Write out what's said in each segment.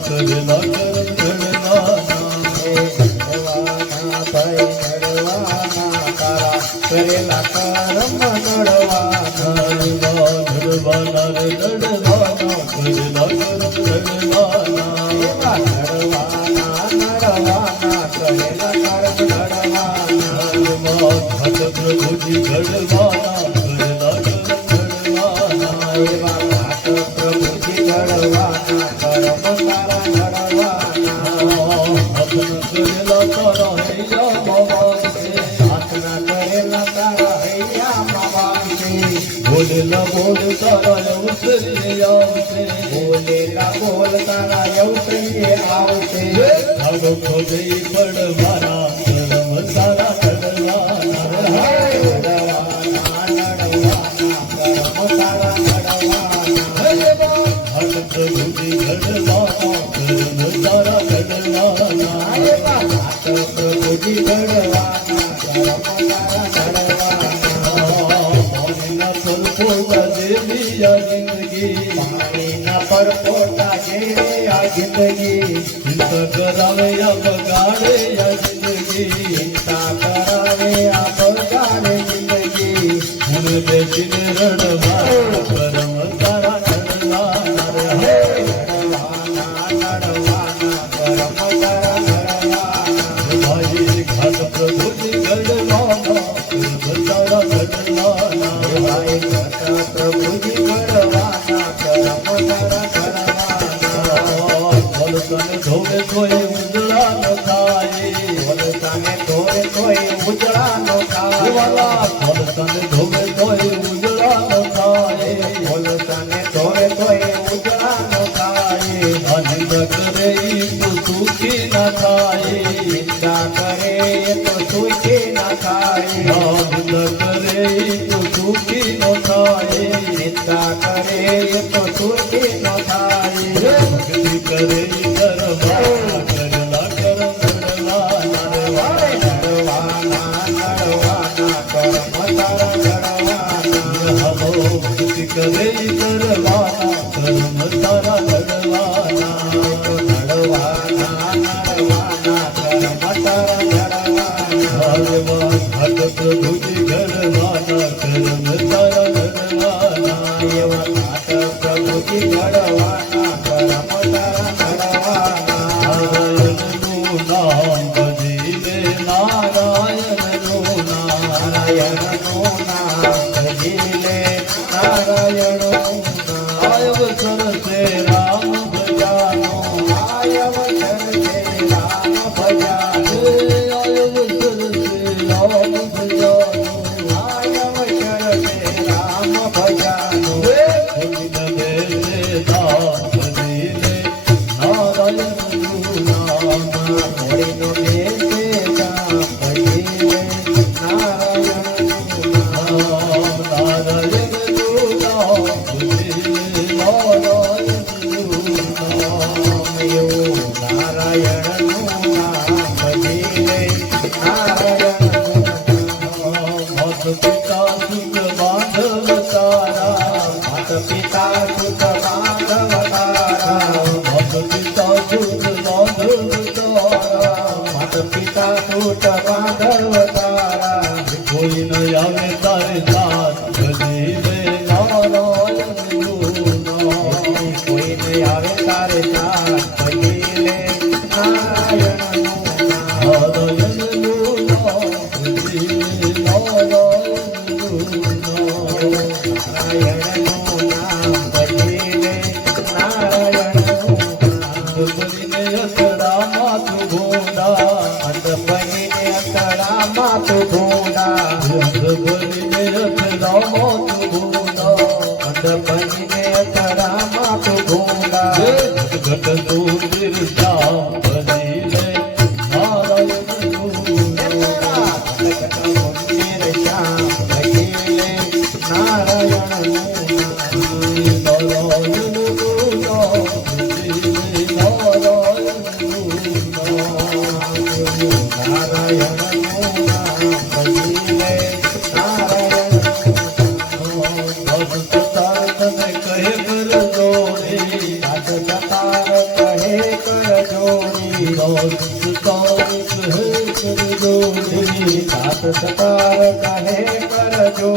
કરલા કરલા કરેલા કરમ નડવા નડવા નડવા નડવા કરેલા કરમ નડવા નડવા નડવા કરેલા કરમ નડવા નડવા ભગત પ્રભુજી ઘડવાના બોલેલા બોલ તારા યૌસરીએ આવશે. બોલેલા બોલ તારા યૌસરીએ આવશે. ભાગો ખોજઈ પડ મારા ધર્મ સારા કડવાના લાગે આ જિંદગી કરાવે આ બગાડે આ જિંદગી વાલા બોલ તને ધોવે તોય ઉજળા ન થાય બોલ તને ધોવે તોય ઉજળા ન થાય આનંદ કરે તો સુખી ન થાય નિંદા કરે તો સુખી ન થાય આનંદ કરે તો સુખી ન કરે नारायण नो नारायण नो नारायण सतार कहे पर जो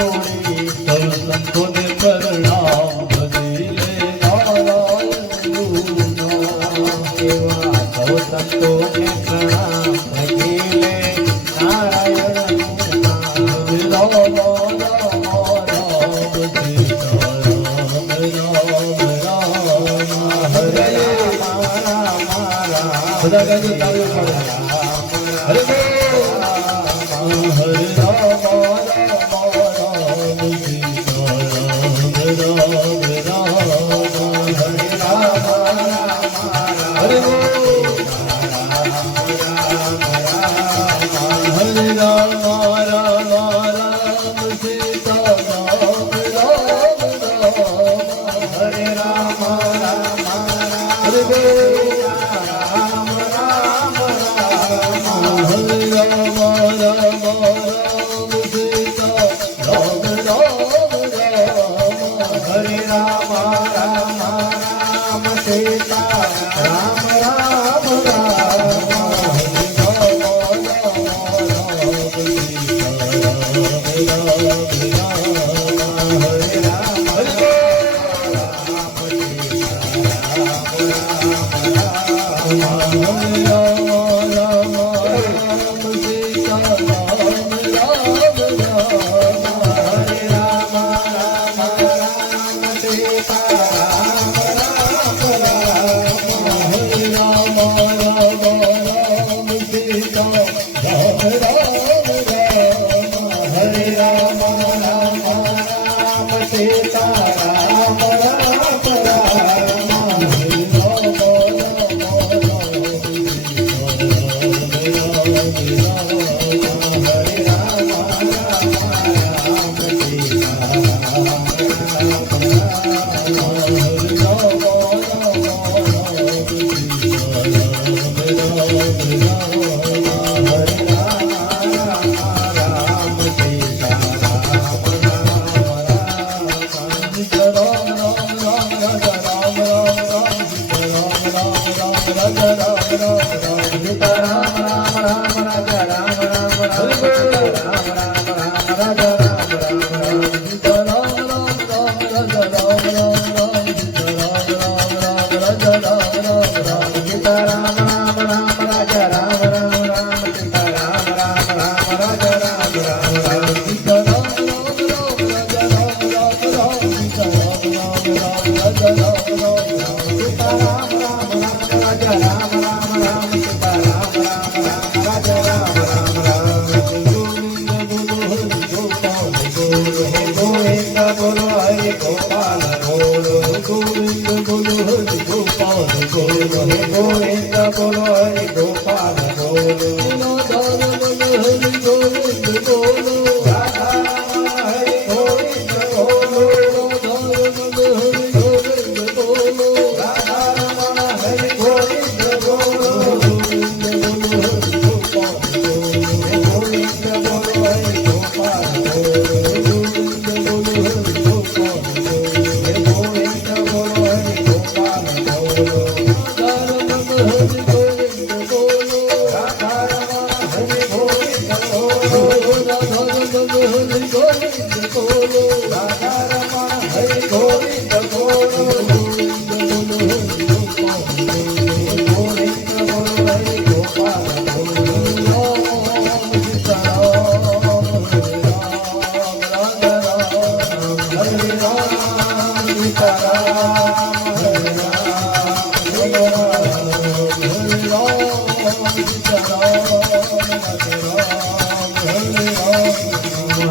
રામ Sandara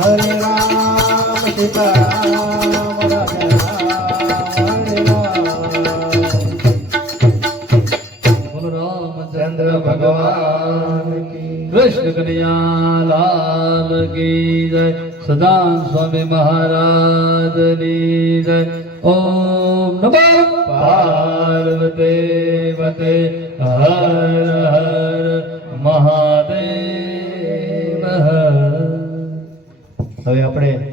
હરે રામ સીતા રામ રામચંદ્ર ભગવાન કૃષ્ણ કનૈયા લાલ કી જય સદાન સ્વામી મહારાજની જય ઓમ નમો પાર્વતે હર હર મહા Todavía pre